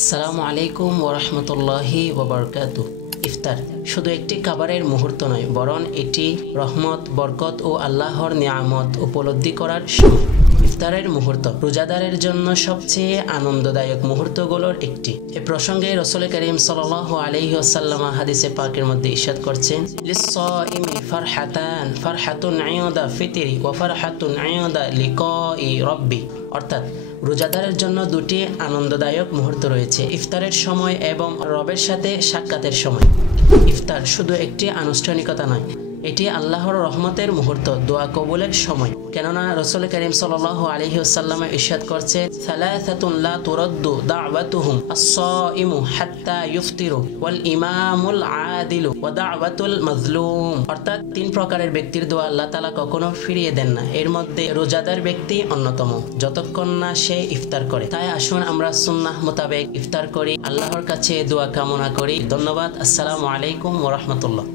আসসালামু আলাইকুম ওরহমতুল্লাহি ওয়াবারকাতু। ইফতার শুধু একটি খাবারের মুহূর্ত নয়, বরং এটি রহমত, বরকত ও আল্লাহর নিয়ামত উপলব্ধি করার সময়। ইফতারের মুহূর্ত রোজাদারের জন্য সবচেয়ে আনন্দদায়ক মুহূর্তগুলোর একটি। এ প্রসঙ্গে রাসূল করিম সাল্লাল্লাহু আলাইহি ওয়াসাল্লাম হাদিসে পাকের মধ্যে ইরশাদ করছেন, লিস-সাইমি ফারহাতান, ফারহাতুন ইনদা ফিতরি ওয়া ফারহাতুন ইনদা লিকাই রাব্বি। অর্থাৎ রোজাদারের জন্য দুটি আনন্দদায়ক মুহূর্ত রয়েছে, ইফতারের সময় এবং রবের সাথে সাক্ষাতের সময়। ইফতার শুধু একটি আনুষ্ঠানিকতা নয়, এটি আল্লাহর রহমতের মুহূর্ত, দোয়া কবুলের সময়। কেননা রাসূল করিম সাল্লাল্লাহু আলাইহি ওয়াসাল্লাম ইরশাদ করছে, সালাসাতুন লা তুরাদ্দু দাওয়াতুহুম আস-সাইমু হাত্তা ইফতিরু ওয়াল ইমামুল আদিলু ওয়া দাওয়াতুল মাজলুম। অর্থাৎ তিন প্রকারের ব্যক্তির দোয়া আল্লাহ তাআলা কখনো ফিরিয়ে দেন না। এর মধ্যে রোজাদার ব্যক্তি অন্যতম, যতক্ষণ না সে ইফতার করে। তাই আসুন আমরা সুন্নাহ মোতাবেক ইফতার করি, আল্লাহর কাছে দোয়া কামনা করি। ধন্যবাদ। আসসালামু আলাইকুম ওয়া রাহমাতুল্লাহ।